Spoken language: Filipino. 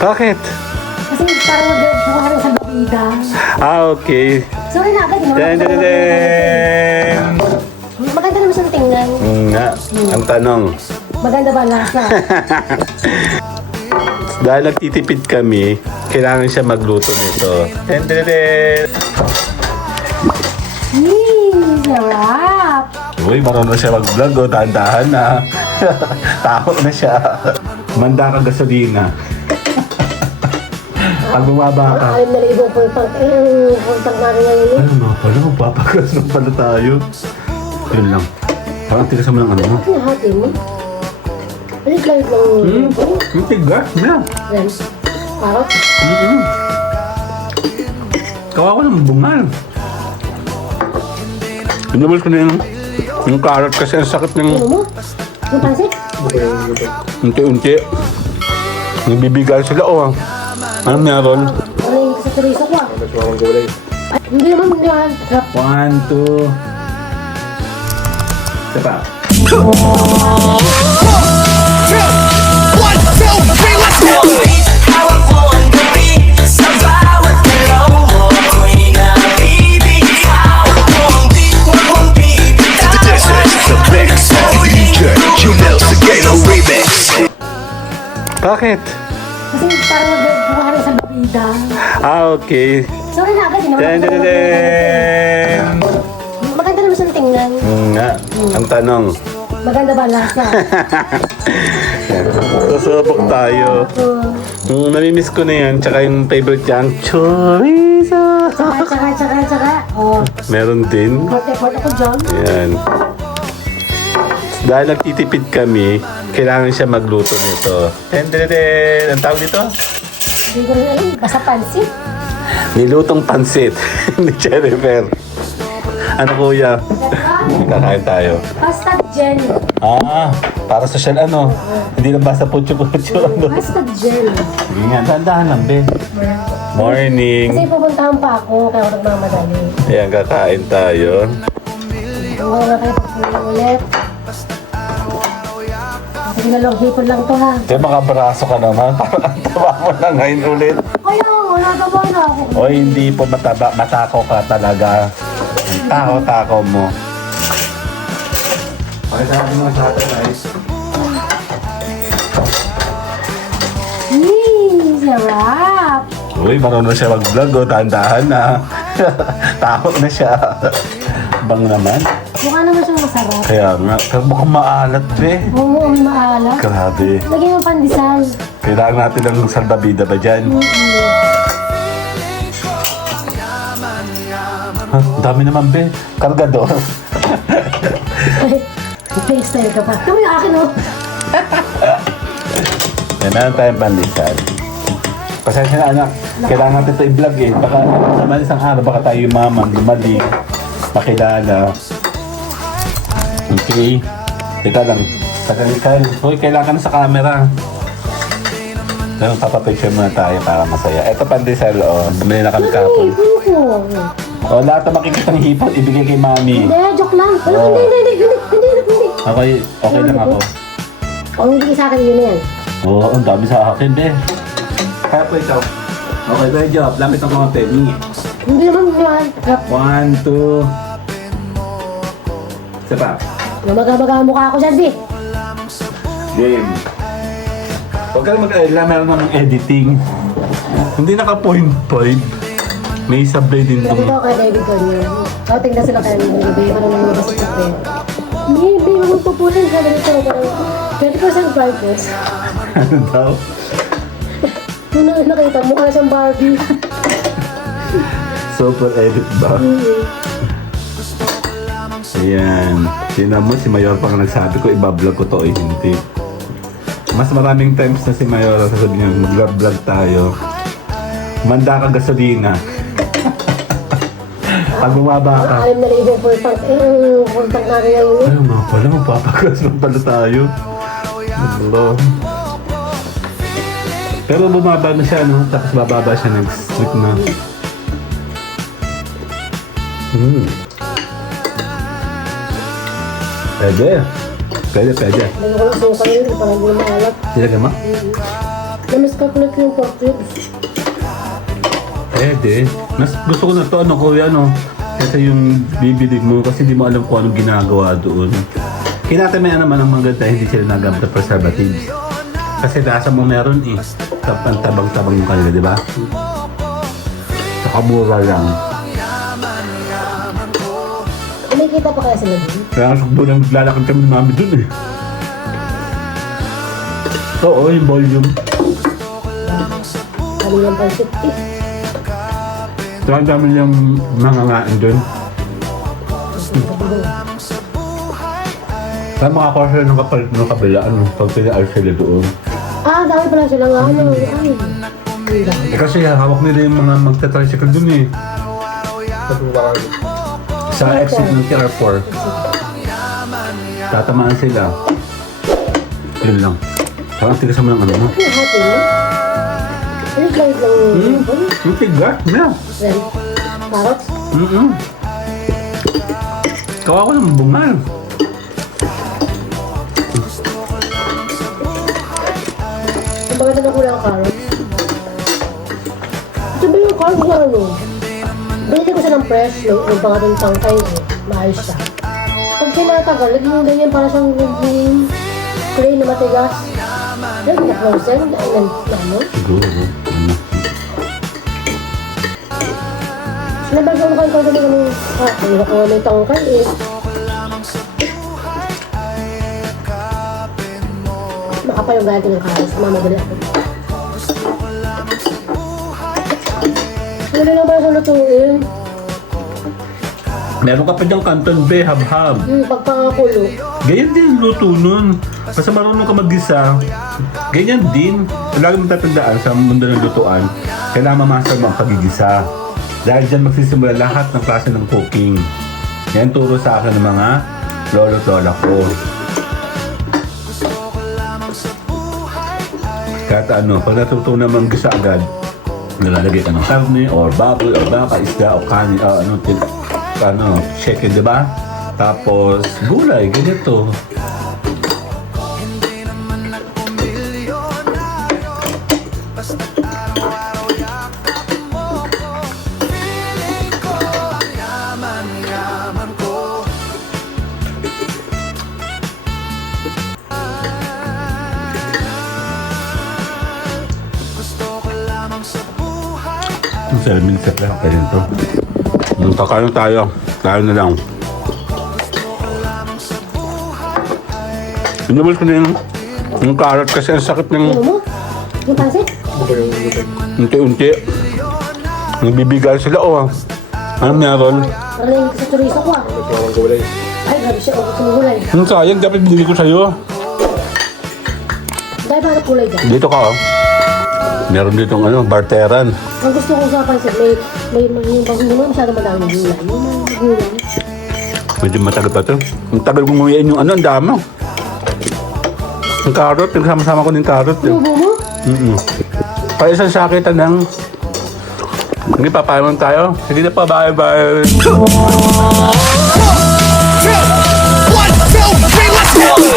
Bakit? Kasi parang nag-buka sa babida. Okay. Sorry na agad, no? Den, den, den, den. Maganda naman siyang tingnan. Nga, ang tanong. Maganda ba lasa? Dahil nagtitipid kami, kailangan siya magluto nito. Den, den, den. Sarap! Uy, marunong na siya mag-vlog, oh. Dahan-dahan na. Tao na siya. Manda ka gasolina. Pag bumaba ka. 6,000 pulpang. Pulpang natin ngayon. Ano nga pala, magpapagas na pala tayo. Yun lang. Parang tigas mo ng ano mo. Ano hati mo? Alit-layot lang yun. Yung tigas, yan. Yan. Parang? Kawawa ng bungal. Pinabos ko na yung carrot kasi ang sakit ng Ano mo? Yung pansit? unti-unti. Nagbibigay sila, oh. Ano meron? Ano yung sa chorizo ko ah? Ay, hindi naman, hindi naman. Sarap. 1, 2. Isa pa. Bakit? Kasi parang nag-buka sa babida. Okay. Sorry na agad, no? Den, den, den, den. Maganda naman siyang tingnan. Nga, ang tanong. Maganda ba lasa? Susubok tayo. Namimiss ko na yan. Tsaka yung favorite niya, ang chorizo. Tsaka. Oh, Meron din. effort ako dyan. Yan. Dahil nagtitipid kami, kailangan siya magluto nito. Den, den, den. Ang tawag dito? Hindi ko rin alam, basta pansit. Nilutong pansit ni Jennifer. Ano kuya? Kakain tayo. Pasta gel. Para sa shell ano? Hindi lang basta putyo-putyo ano. Pasta gel. Hindi nga, dahan-dahan lang, be. Morning. Kasi pupuntahan pa ako, kaya ako nagmamadali. Ayan, kakain tayo. Huwag na kayo pagpunin ulit. Kasi nalong hipon lang to ha. Kaya makabraso ka naman. Parang ang taba mo na ngayon ulit. Kaya wala ka ba na ako? O hindi po mataba, matako ka talaga. Ang tako-tako mo. Pakita natin mga sa atin, guys. Sarap! Uy, marunong na siya mag-vlog, oh. Dahan-dahan na. Tao na siya. Bang naman. Mukha naman siyang masarap. Kaya nga, pero mukhang maalat, be. Oo, may maalat. Grabe. Lagyan mo pandesal. Kailangan natin ng salbabida ba dyan? Ha? Ang dami naman, be. Kargador. Taster ka pa. Ito mo yung akin oh. Yan, meron tayong pandesal. Pasensya na, anak. Kailangan natin ito i-vlog eh. Baka naman isang araw, baka tayo yumaman, mali, makilala. Okay. Teka lang. Tagal-tagal. Hoy, kailangan sa camera. Pero papapicture muna tayo para masaya. Ito pandesal, oh. Bumili na kami kapon. O, lahat na makikita ng hipon, ibigay kay mami. Hindi, joke lang. Wala, Oo. hindi. Okay lang ako. Kung hindi sa akin, yun na yan. Oo, ang dami sa akin, be. Kaya po ikaw. Okay, good job. Lamit ng konti. Hindi naman yan. 1, 2. Isa pa. Namaga-maga ang mukha ko dyan, Bi. Game. Huwag ka na mag-alala, meron namang editing. Hindi naka-point. May sablay din Sabi itong... ko kay David ko niya. So, tingnan sila kayo ng gabi. Parang lumabas sa kape. Hindi, Bi. Huwag pupulin. Sabi nito, parang 20% brightness. Ano daw? Nung nakita, mukha siyang Barbie. Super edit ba? Ayan. Tingnan mo, si Mayor pa nga nagsabi ko, ibablog ko to o hindi. Mas maraming times na si Mayor sasabi niya, mag-vlog tayo. Manda ka gasolina. Pag bumaba ka. 6,000 pulpang natin ngayon. Ano nga pala, magpapagas na pala tayo. Hello. Pero bumaba na siya, no? Tapos bababa siya next week na. Pwede. Pwede. Lagyan ko ng suka yun, parang hindi maalat. Sila gama? Na-miscalculate ko yung pork ribs. Pwede. Mas gusto ko na to, ano kuya, ano. Kasi yung bibili mo, kasi hindi mo alam kung anong ginagawa doon. Kinatamaya naman ang mga ganda, hindi sila nagamit ng preservatives. Kasi lasa mo meron eh. Tabang-tabang yung kanila, di ba? Saka mura lang. Kumikita pa kaya sila dun? Kaya doon ang lalakad kami ng mami doon eh. Oo, yung volume. Ano yung pansit eh? Saka ang dami niyang mangangain doon. Kaya makakuha sila ng kapalit ng kabila, ano, pag pinaayos sila doon. Ah, dami pala sila nga. Ano? Ay. Ang dami. Eh kasi hawak nila yung mga magta-tricycle doon eh. Sa exit ng TR4. Tatamaan sila. Yun lang. Parang tigas mo ng ano mo. Ano hati mo? Ano slice lang yung Yung tigas, yeah. Then, carrots? Kawa ko ng bungal. Ang bagay na kulang carrots. Ito ba yung carrots na ano? Binili ko siya ng fresh yung pangatong tangkay eh. Maayos siya. Pag sinatagal, naging ganyan para siyang naging clay na matigas. Naging na-frozen. Ano? Siguro. Sinabagyan mo kayo kung gano'n kami, hindi ko nga may tangkay eh. Makapal yung galing ng karas, mamadali ako. Ano lang ba sa lutuin? Meron ka pa diyang Canton Bay, hab-hab. Pagpangakulo. Ganyan din ang luto nun. Basta marunong ka mag-gisa, ganyan din. Lagi mong tatandaan sa mundo ng lutuan, kailangan mamaster mo ang pagigisa. Dahil dyan magsisimula lahat ng klase ng cooking. Yan turo sa akin ng mga lolo't lola ko. Kahit ano, pag natutunan mong gisa agad, nilalagay ka ng karne, or baboy, or baka, isda, o kanin, chicken, di ba? Tapos, gulay, ganito. Yung 7 minutes lang kayo nito. Kakain tayo. Kain na lang. Inubos ko na yung carrot kasi ang sakit ng Ano mo? Yung pansit? unti-unti. Nagbibigay sila oh. Ano meron? Parang yung sa chorizo ko ah. Ay, grabe siya. Ako sumulay. Ang sayang, dapat binili ko sa'yo. Dahil ba kulay dyan? Dito ka oh. Meron dito barteran. Ang gusto ko sa pansit, may yung pag hindi mo masyado madami gulay. Yung mga gulay. Medyo matagal pa ito. Ang tagal kong nguyain yung ang dama. Yung carrot, nagsama-sama ko ng carrot. Lubo mo? Pa isang sakitan ng... Hindi, papayaman tayo. Sige na pa, bye-bye. 1, 2, 3, let's go!